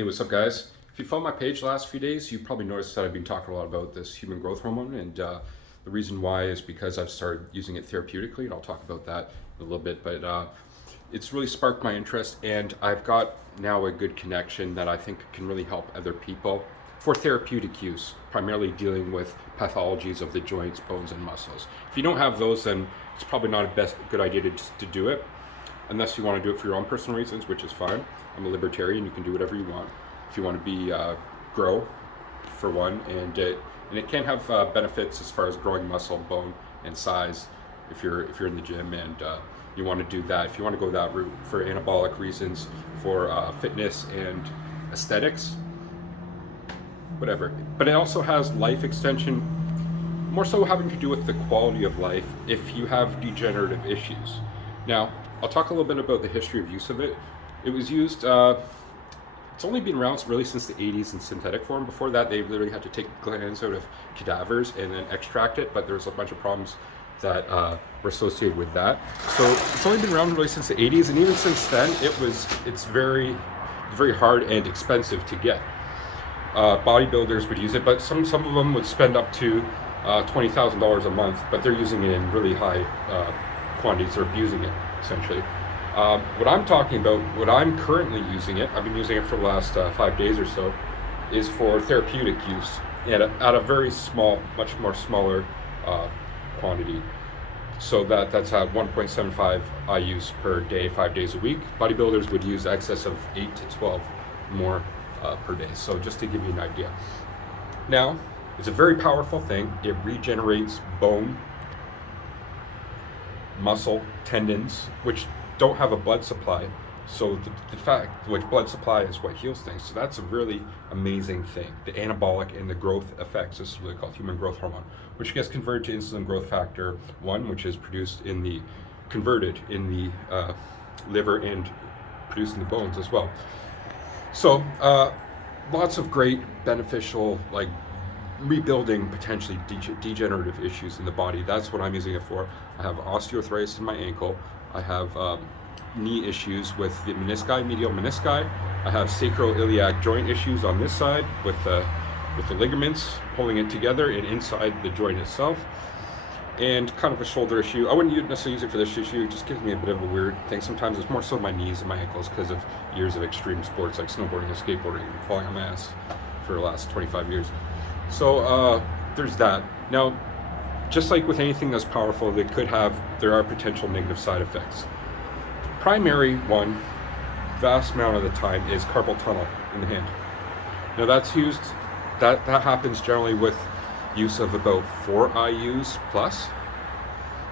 Hey, what's up, guys? If you followed my page the last few days, you've probably noticed that I've been talking a lot about this human growth hormone, and the reason why is because I've started using it therapeutically, and I'll talk about that in a little bit. But it's really sparked my interest, and I've got now a good connection that I think can really help other people for therapeutic use, primarily dealing with pathologies of the joints, bones, and muscles. If you don't have those, then it's probably not a good idea to do it, unless you want to do it for your own personal reasons, which is fine. I'm a libertarian. You can do whatever you want. If you want to be grow, for one, and it can have benefits as far as growing muscle, bone, and size. If you're in the gym and you want to do that, if you want to go that route for anabolic reasons, for fitness and aesthetics, whatever. But it also has life extension, more so having to do with the quality of life if you have degenerative issues. Now, I'll talk a little bit about the history of use of it. It was used, it's only been around really since the 80s in synthetic form. Before that, they literally had to take glands out of cadavers and then extract it, but there's a bunch of problems that were associated with that. So it's only been around really since the 80s, and even since then, it's very hard and expensive to get. Bodybuilders would use it, but some of them would spend up to $20,000 a month, but they're using it in really high quantities. They're abusing it, essentially. What I'm talking about, what I'm currently using it, I've been using it for the last 5 days or so, is for therapeutic use at a very small, much more smaller quantity. So that's at 1.75 IUs per day, 5 days a week. Bodybuilders would use excess of 8 to 12 more per day. So just to give you an idea. Now, it's a very powerful thing. It regenerates bone, muscle, tendons, which don't have a blood supply. So the fact which blood supply is what heals things. So that's a really amazing thing. The anabolic and the growth effects, this is really called human growth hormone, which gets converted to insulin growth factor 1, which is converted in the liver and produced in the bones as well. So lots of great beneficial, like rebuilding potentially degenerative issues in the body. That's what I'm using it for. I have osteoarthritis in my ankle. I have knee issues with the menisci, medial menisci. I have sacroiliac joint issues on this side with the ligaments holding it together and inside the joint itself, and kind of a shoulder issue. I wouldn't necessarily use it for this issue. It just gives me a bit of a weird thing. Sometimes it's more so my knees and my ankles because of years of extreme sports like snowboarding and skateboarding and falling on my ass for the last 25 years. So there's that. Now, just like with anything that's powerful, there are potential negative side effects. The primary one, vast amount of the time, is carpal tunnel in the hand. Now that's used, that happens generally with use of about 4 IUs plus,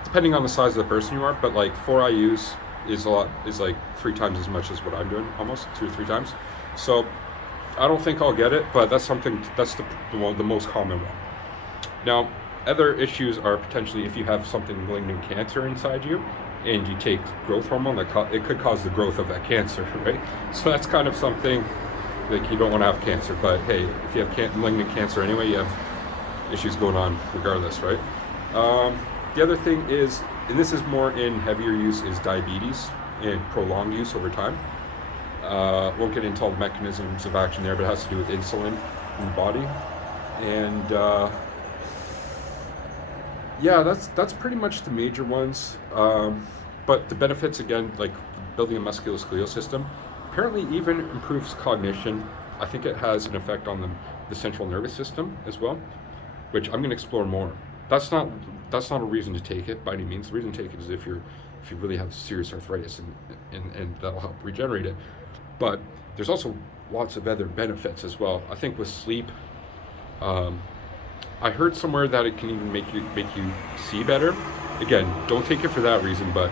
depending on the size of the person you are, but like 4 IUs is like 3 times as much as what I'm doing, almost 2 or 3 times. So I don't think I'll get it, but that's the most common one. Now, other issues are potentially if you have something malignant cancer inside you and you take growth hormone, it could cause the growth of that cancer, right? So that's kind of something like you don't want to have cancer, but hey, if you have malignant cancer anyway, you have issues going on regardless, right? The other thing is, and this is more in heavier use, is diabetes and prolonged use over time. Won't get into all the mechanisms of action there, but it has to do with insulin in the body. And yeah, that's pretty much the major ones. But the benefits, again, like building a musculoskeletal system, apparently even improves cognition. I think it has an effect on the central nervous system as well, which I'm going to explore more. That's not a reason to take it by any means. The reason to take it is if you really have serious arthritis, and that'll help regenerate it. But there's also lots of other benefits as well. I think with sleep, I heard somewhere that it can even make you see better. Again, don't take it for that reason, but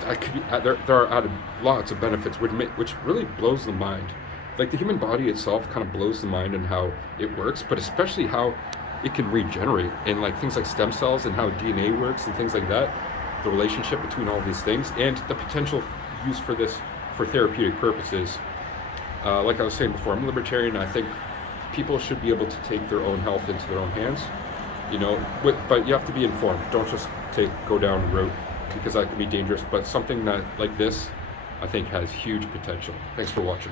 that could be, there are added lots of benefits, which really blows the mind. Like the human body itself kind of blows the mind in how it works, but especially how it can regenerate, and like things like stem cells and how DNA works and things like that. The relationship between all these things and the potential use for this for therapeutic purposes. Like I was saying before, I'm a libertarian. I think people should be able to take their own health into their own hands, but you have to be informed. Don't just go down the route, because that can be dangerous. But something that like this, I think, has huge potential. Thanks for watching.